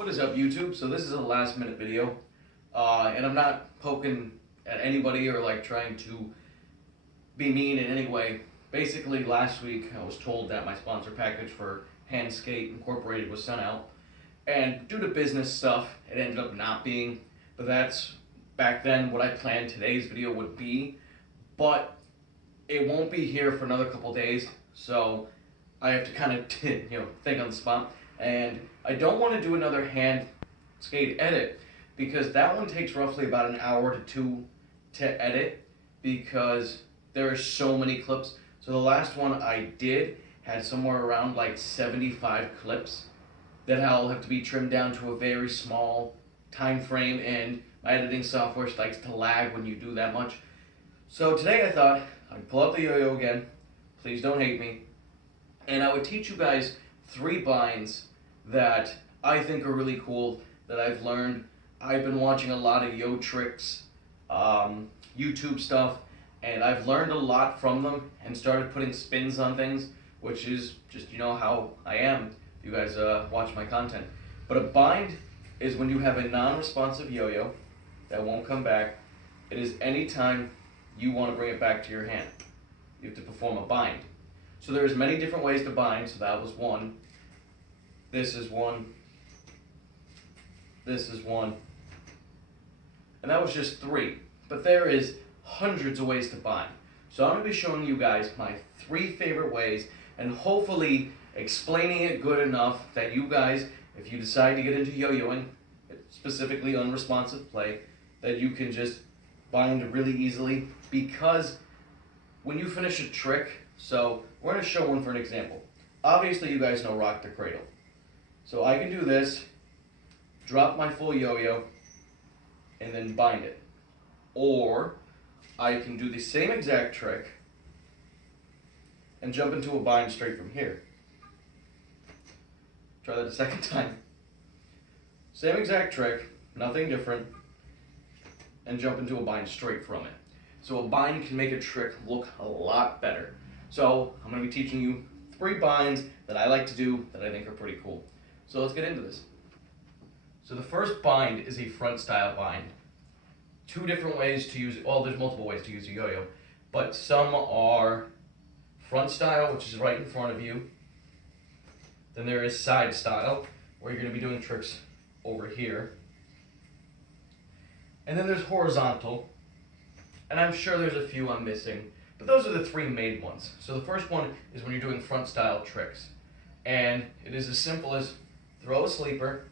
What is up, YouTube? So this is a last minute video, and I'm not poking at anybody or like trying to be mean in any way. Basically, last week I was told that my sponsor package for Hand Skate Incorporated was sent out, and due to business stuff, it ended up not being. But that's back then what I planned today's video would be, but it won't be here for another couple days, so I have to kind of think on the spot. And I don't want to do another hand skate edit because that one takes roughly about an hour to two to edit because there are so many clips. So the last one I did had somewhere around like 75 clips that I'll have to be trimmed down to a very small time frame, and my editing software likes to lag when you do that much. So today I thought I'd pull out the yo-yo again, please don't hate me, and I would teach you guys 3 binds that I think are really cool that I've learned. I've been watching a lot of yo tricks, YouTube stuff, and I've learned a lot from them and started putting spins on things, which is just, how I am if you guys watch my content. But a bind is when you have a non-responsive yo-yo that won't come back. It is any time you want to bring it back to your hand. You have to perform a bind. So there's many different ways to bind, so that was one. This is one. This is one. And that was just 3. But there is hundreds of ways to bind. So I'm going to be showing you guys my 3 favorite ways and hopefully explaining it good enough that you guys, if you decide to get into yo-yoing, specifically unresponsive play, that you can just bind really easily. Because when you finish a trick, so we're going to show one for an example. Obviously you guys know rock the cradle. So I can do this, drop my full yo-yo, and then bind it. Or I can do the same exact trick and jump into a bind straight from here. Try that a second time. Same exact trick, nothing different, and jump into a bind straight from it. So a bind can make a trick look a lot better. So I'm going to be teaching you 3 binds that I like to do that I think are pretty cool. So let's get into this. So the first bind is a front style bind. 2 different ways to use, well, there's multiple ways to use a yo-yo, but some are front style, which is right in front of you. Then there is side style, where you're going to be doing tricks over here. And then there's horizontal, and I'm sure there's a few I'm missing, but those are the 3 main ones. So the first one is when you're doing front style tricks, and it is as simple as throw a sleeper.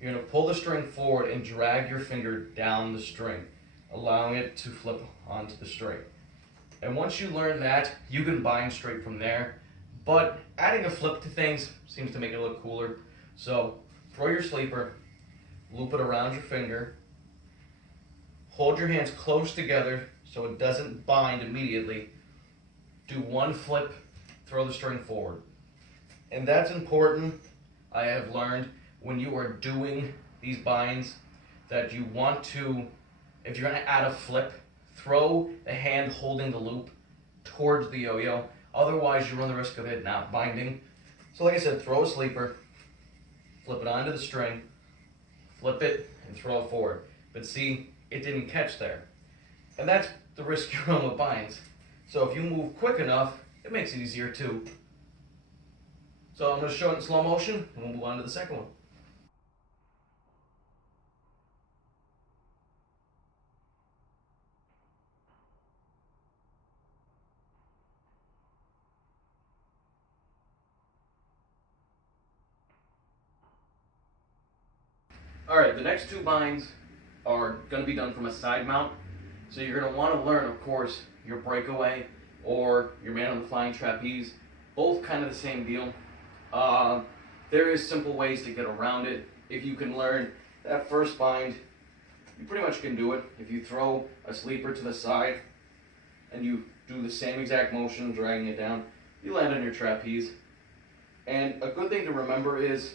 You're going to pull the string forward and drag your finger down the string, allowing it to flip onto the string. And once you learn that, you can bind straight from there, but adding a flip to things seems to make it look cooler. So throw your sleeper, loop it around your finger, hold your hands close together so it doesn't bind immediately, do 1 flip, throw the string forward. And that's important, I have learned, when you are doing these binds, that you want to, if you're going to add a flip, throw the hand holding the loop towards the yo-yo. Otherwise, you run the risk of it not binding. So like I said, throw a sleeper, flip it onto the string, flip it, and throw it forward. But see, it didn't catch there. And that's the risk you run with binds. So if you move quick enough, it makes it easier too. So I'm going to show it in slow motion, and we'll move on to the second one. Alright, the next 2 binds are going to be done from a side mount. So you're going to want to learn, of course, your breakaway or your man on the flying trapeze. Both kind of the same deal. There is simple ways to get around it. If you can learn that first bind, you pretty much can do it. If you throw a sleeper to the side and you do the same exact motion, dragging it down, you land on your trapeze. And a good thing to remember is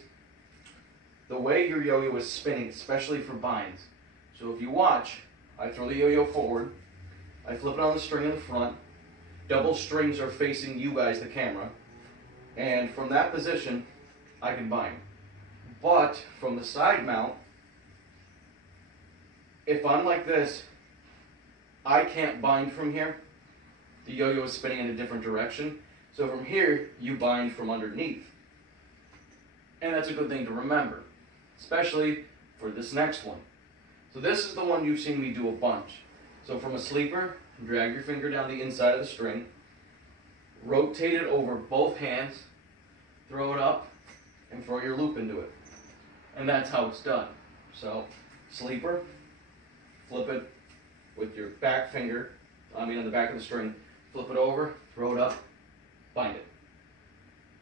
the way your yo-yo is spinning, especially for binds. So if you watch, I throw the yo-yo forward, I flip it on the string in the front, double strings are facing you guys, the camera, and from that position, I can bind. But from the side mount, if I'm like this, I can't bind from here. The yo-yo is spinning in a different direction. So from here, you bind from underneath. And that's a good thing to remember, especially for this next one. So this is the one you've seen me do a bunch. So from a sleeper, drag your finger down the inside of the string, rotate it over both hands, throw it up, and throw your loop into it. And that's how it's done. So sleeper, flip it with your back finger, on the back of the string, flip it over, throw it up, bind it.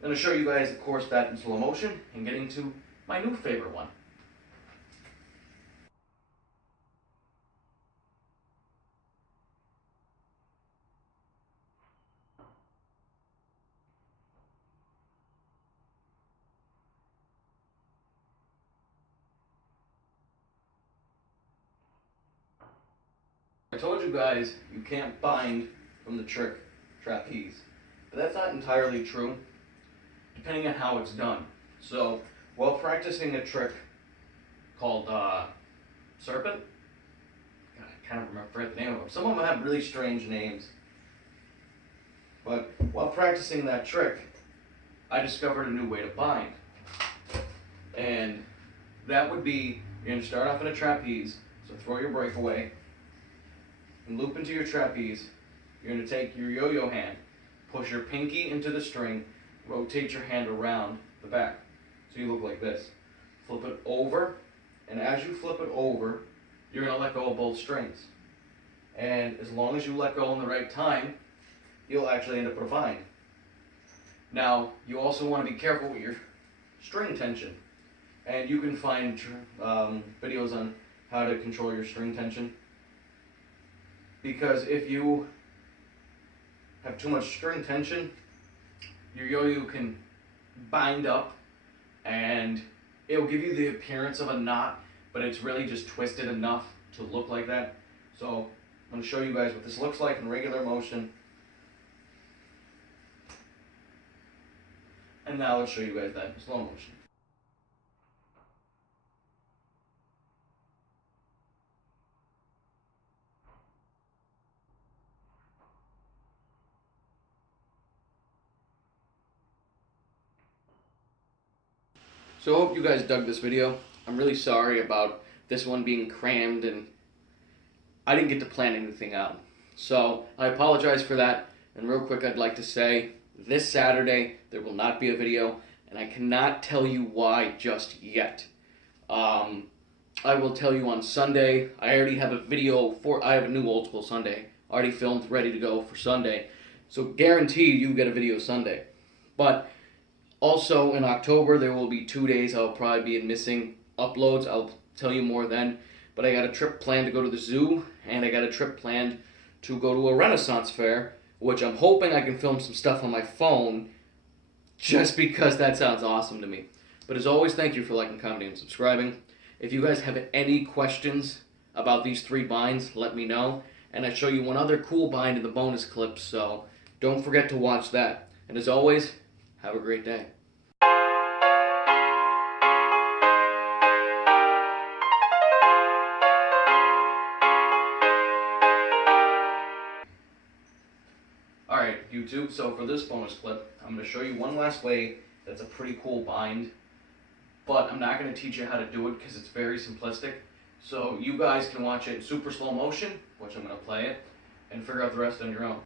I'm going to show you guys, of course, that in slow motion and get into my new favorite one. I told you guys you can't bind from the trick trapeze, but that's not entirely true, depending on how it's done. So, while practicing a trick called Serpent, God, I kind of forget the name of them. Some of them have really strange names. But while practicing that trick, I discovered a new way to bind. And that would be, you're going to start off in a trapeze, so throw your breakaway, and loop into your trapeze. You're going to take your yo-yo hand, push your pinky into the string, rotate your hand around the back. So you look like this. Flip it over, and as you flip it over, you're going to let go of both strings. And as long as you let go in the right time, you'll actually end up with a bind. Now, you also want to be careful with your string tension. And you can find videos on how to control your string tension. Because if you have too much string tension, your yo-yo can bind up and it'll give you the appearance of a knot, but it's really just twisted enough to look like that. So I'm going to show you guys what this looks like in regular motion. And now let's show you guys that in slow motion. So I hope you guys dug this video. I'm really sorry about this one being crammed and I didn't get to plan anything out. So I apologize for that. And real quick, I'd like to say this Saturday there will not be a video, and I cannot tell you why just yet. I will tell you on Sunday. I already have a video I have a new old school Sunday already filmed, ready to go for Sunday. So guarantee you get a video Sunday. But also in October there will be 2 days I'll probably be missing uploads. I'll tell you more then. But I got a trip planned to go to the zoo, and I got a trip planned to go to a Renaissance fair, which I'm hoping I can film some stuff on my phone, just because that sounds awesome to me. But as always, thank you for liking, commenting, and subscribing. If you guys have any questions about these 3 binds, let me know. And I show you one other cool bind in the bonus clip, so don't forget to watch that. And as always, have a great day. Alright, YouTube, so for this bonus clip, I'm going to show you one last way that's a pretty cool bind, but I'm not going to teach you how to do it because it's very simplistic. So you guys can watch it in super slow motion, which I'm going to play it, and figure out the rest on your own.